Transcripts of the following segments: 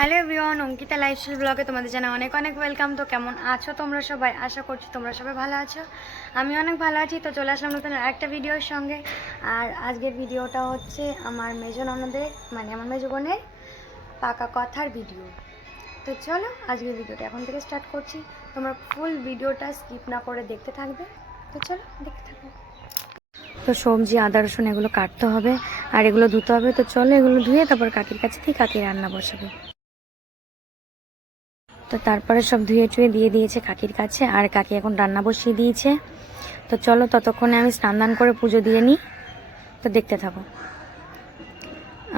Hello everyone, Ankita lifestyle ব্লগে তোমাদের জানা অনেক অনেক ওয়েলকাম। তো কেমন আছো তোমরা সবাই? আশা করছি তোমরা সবাই ভালো আছো। আমি অনেক ভালো আছি। তো চলে আসলাম নতুন একটা ভিডিওর সঙ্গে। আর আজকের ভিডিওটা হচ্ছে আমার মেজো ননদের মানে আমার মেজো বোনের পাকা কথার ভিডিও। তো চলো আজকের ভিডিওটা এখন থেকে স্টার্ট করছি। তোমরা ফুল ভিডিওটা স্কিপ না করে দেখতে থাকবে। তো চলো দেখতে থাকো। তো সবজি আদা রসুন এগুলো কাটতে হবে আর এগুলো ধুতে হবে। তো চলো এগুলো ধুয়ে তারপর কাকির কাছে থেকে কাকি রান্না বসাবে। তো তারপরে সব ধুয়ে টুয়ে দিয়ে দিয়েছে কাকির কাছে আর কাকি এখন রান্না বসিয়ে দিয়েছে। তো চলো ততক্ষণে আমি স্নান দান করে পুজো দিয়ে নিই। তো দেখতে থাকো।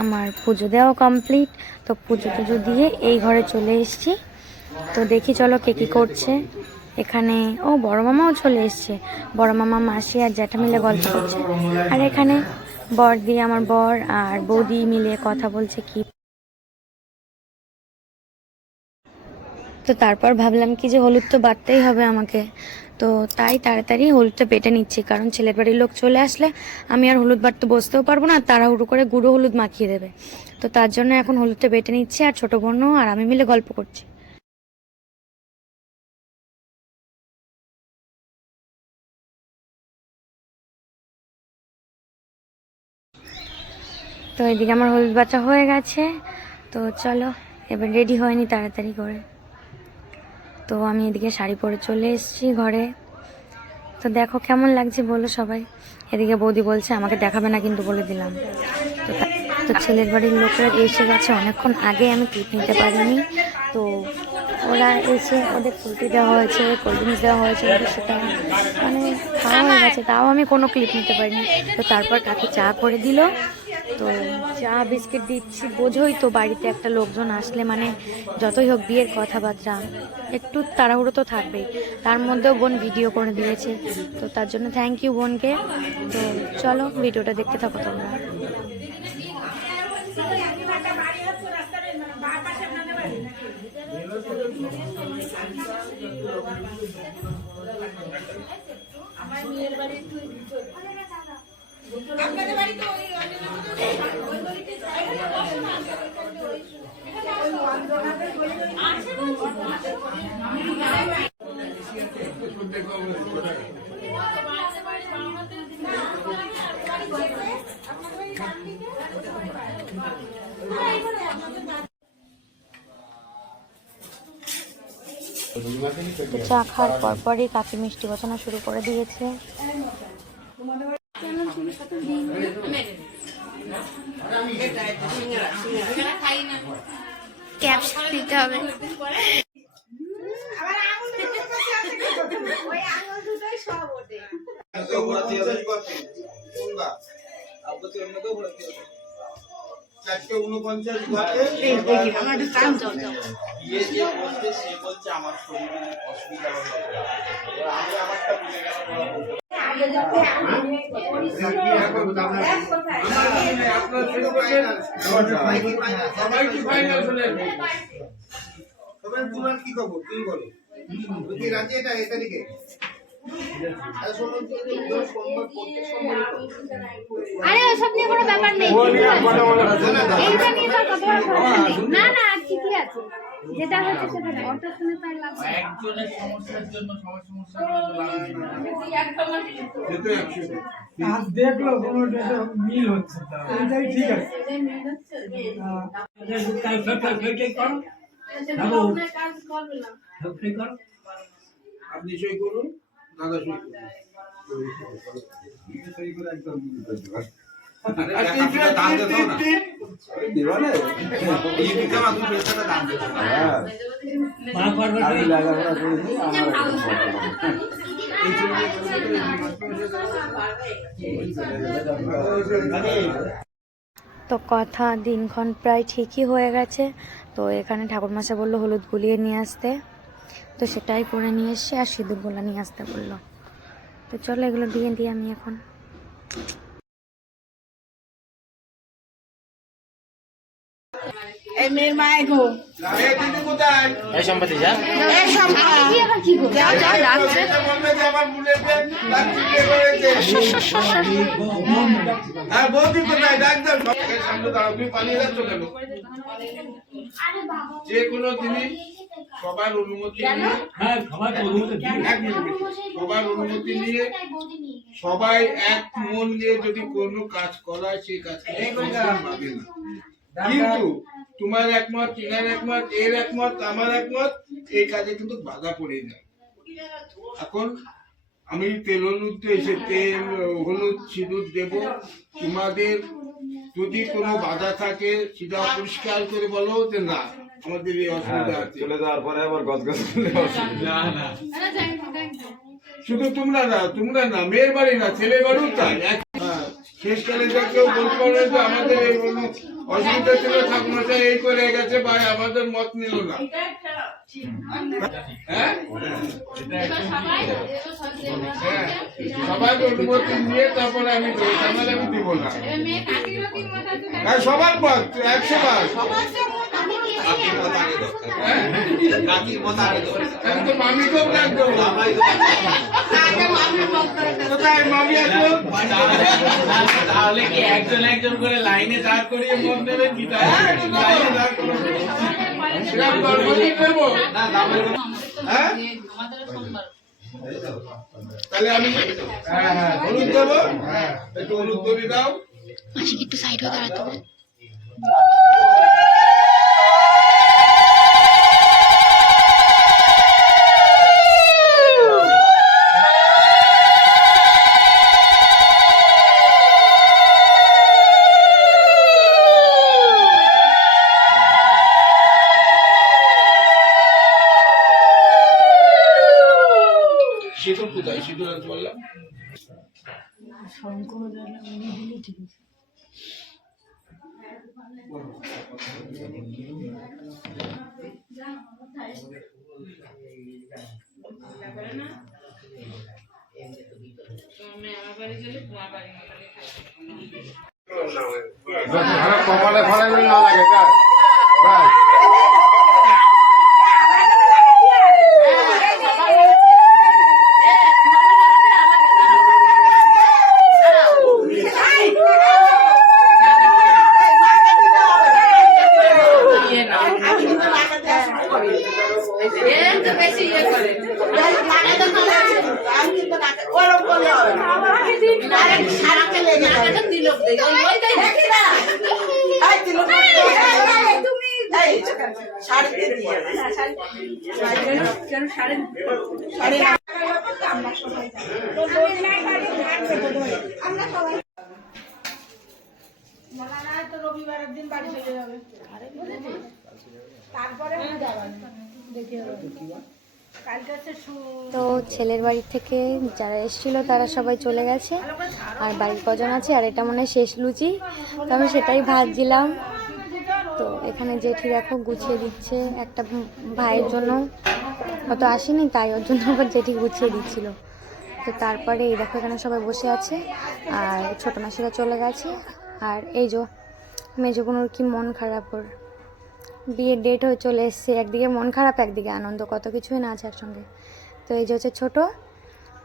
আমার পুজো দেওয়া কমপ্লিট। তো পুজো টুজো দিয়ে এই ঘরে চলে এসেছি। তো দেখি চলো কে কী করছে এখানে। ও বড় মামাও চলে এসছে। বড় মামা মাসি আর জ্যাঠা মিলে গল্প করছে। আর এখানে বড়দি আমার বর আর বৌদি মিলে কথা বলছে কি। তো তারপর ভাবলাম কি যে হলুদ তো বাটতেই হবে আমাকে। তো তাই তাড়াতাড়ি হলুদটা বেটে নিচ্ছি, কারণ ছেলের বাড়ির লোক চলে আসলে আমি আর হলুদ বাটতে বসতেও পারবো না, তাড়াহুড়ো করে গুঁড়ো হলুদ মাখিয়ে দেবে। তো তার জন্য এখন হলুদটা বেটে নিচ্ছি আর ছোটো বোনও আর আমি মিলে গল্প করছি। তো এদিকে আমার হলুদ বাটা হয়ে গেছে। তো চলো এবার রেডি হয়নি তাড়াতাড়ি করে। তো আমি এদিকে শাড়ি পরে চলে এসেছি ঘরে। তো দেখো কেমন লাগছে বলো সবাই। এদিকে বৌদি বলছে আমাকে দেখাবে না কিন্তু বলে দিলাম। তো তো ছেলের বাড়ির লোকরা এসে গেছে অনেকক্ষণ আগে, আমি ক্লিপ নিতে পারিনি। তো ওরা এসে ওদের ফুলটি দেওয়া হয়েছে, কোল্ড ড্রিঙ্কস দেওয়া হয়েছে, সেটা মানে খাওয়া হয়ে গেছে, তাও আমি কোনো ক্লিপ নিতে পারিনি। তো তারপর কাকি চা করে দিল। তো চা বিস্কিট দিচ্ছি, বোঝোই তো বাড়িতে একটা লোকজন আসলে মানে যতই হোক বিয়ের কথাবার্তা একটু তাড়াহুড়ো তো থাকবেই। তার মধ্যেও বোন ভিডিও করে দিয়েছে, তো তার জন্য থ্যাংক ইউ বোনকে। তো চলো ভিডিওটা দেখতে থাকো তোমরা। আমার মেয়ের বাড়ি আপনাদের বাড়ি তো ওই ওই বাড়িতে চা খাওয়ার পরই কাকি মিষ্টি বসানো শুরু করে দিয়েছে। ক্যাপশন দিতে হবে। কি খবর তুমি বলো, রাজি এটা এ তারিখে আরে ওসব নিয়ে কোনো ব্যাপার নেই, এইটা নিয়ে তো কথা না না ঠিকই আছে, যেটা হচ্ছে সেটা অর্থ শুনে তাই লাভ একজনের সমস্যার জন্য সবার সমস্যা আর দেখলো কোনো মিল হচ্ছে না, এটাই ঠিক আছে, মিল হচ্ছে কাজ করবে না আপনি সই করুন, দাদা সই করুন, একদম তো কথা দিনক্ষণ প্রায় ঠিকই হয়ে গেছে। তো এখানে ঠাকুরমশাই বললো হলুদ গুলিয়ে নিয়ে আসতে, তো সেটাই করে নিয়ে এসে আর সিঁদুর গোলা নিয়ে আসতে বললো। তো চলো এগুলো দিয়ে দিই আমি এখন। এই মেয়ের মায়ের গো এই সম্পত্তি যা এই সম্পা যাও যাও ডাকছে বৌদি কোথায় ডাক দাও সামনে দাঁড়াও তুমি পালিয়ে যাচ্ছ কেন যে কোনো জিনিস সবার অনুমতি নিয়ে সবার অনুমতি নিয়ে সবাই এক মন নিয়ে যদি কোনো কাজ করায় সেই কাজ পাবে না। কিন্তু তোমার একমত, তিনার একমত, এর একমত, আমার একমত, এই কাজে কিন্তু বাধা পড়ে যায়। এখন আমি তেল হলুদ এসে তেল হলুদ সিঁদুর দেব, তোমাদের যদি কোনো বাধা থাকে সেটা পরিষ্কার করে বলো যে না আমাদের এই অসুবিধা আছে। চলে যাওয়ার পরে আবার গজ গজ না না শুধু তোমরা না মেয়ের বাড়ি না ছেলের বাড়িও তাই। শেষকালে যা কেউ বলতে পারবে যে আমাদের এই কোনো অসুবিধা ছিল, ঠাকুমাটা এই করে গেছে বা আমাদের মত নিল না। হ্যাঁ সবার অনুমতি নিয়ে তারপরে আমি দেবো, তাহলে আমি দিব না। হ্যাঁ সবার মত 100 বার। আমি তো মামিকেও ডাক দেবো। কোথায় মামি আসো? তাহলে কি একজন একজন করে লাইনে দাঁড় করিয়ে মত দেবেন কি? লাইনে দাঁড় করবেন সেরকম গর্ভবতী করবো? হ্যাঁ তাহলে আমি হলুদ দেবো, একটু হলুদ দড়ি দাও। মাসিকে একটু সাইড হয়ে দাঁড়াতে বল। সিঁদুর কোথায়? সিঁদুর আনতে বললাম। কপালে ফলাইলে না লাগে রবিবারের দিন বাড়ি চলে যাবে, তারপরে তো ছেলের বাড়ি থেকে যারা এসেছিল তারা সবাই চলে গেছে, আর বাড়ির কজন আছে, আর এটা মনে হয় শেষ লুচি, তো আমি সেটাই ভাজছিলাম। তো এখানে জেঠি দেখো গুছিয়ে দিচ্ছে একটা ভাইয়ের জন্য, অত আসেনি তাই ওর জন্য আবার জেঠি গুছিয়ে দিচ্ছিল। তো তারপরে এই দেখো এখানে সবাই বসে আছে, আর ছোটো মাসিরা চলে গেছে, আর এই যে মেজগুনোর কি মন খারাপ, ওর বিয়ের ডেট হয়ে চলে এসছে, একদিকে মন খারাপ একদিকে আনন্দ, কত কিছুই না আছে একসঙ্গে। তো এই যে হচ্ছে ছোটো,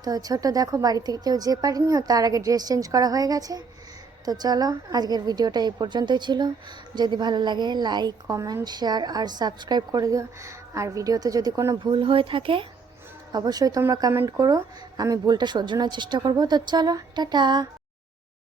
তো ছোটো দেখো বাড়ি থেকে কেউ যেতে পারিনি, তার আগে ড্রেস চেঞ্জ করা হয়ে গেছে। তো চলো আজকের ভিডিওটা এই পর্যন্তই ছিল, যদি ভালো লাগে লাইক কমেন্ট শেয়ার আর সাবস্ক্রাইব করে দিও, আর ভিডিওতে যদি কোনো ভুল হয়ে থাকে অবশ্যই তোমরা কমেন্ট করো, আমি ভুলটা শোধরানোর চেষ্টা করবো। তো চলো টাটা।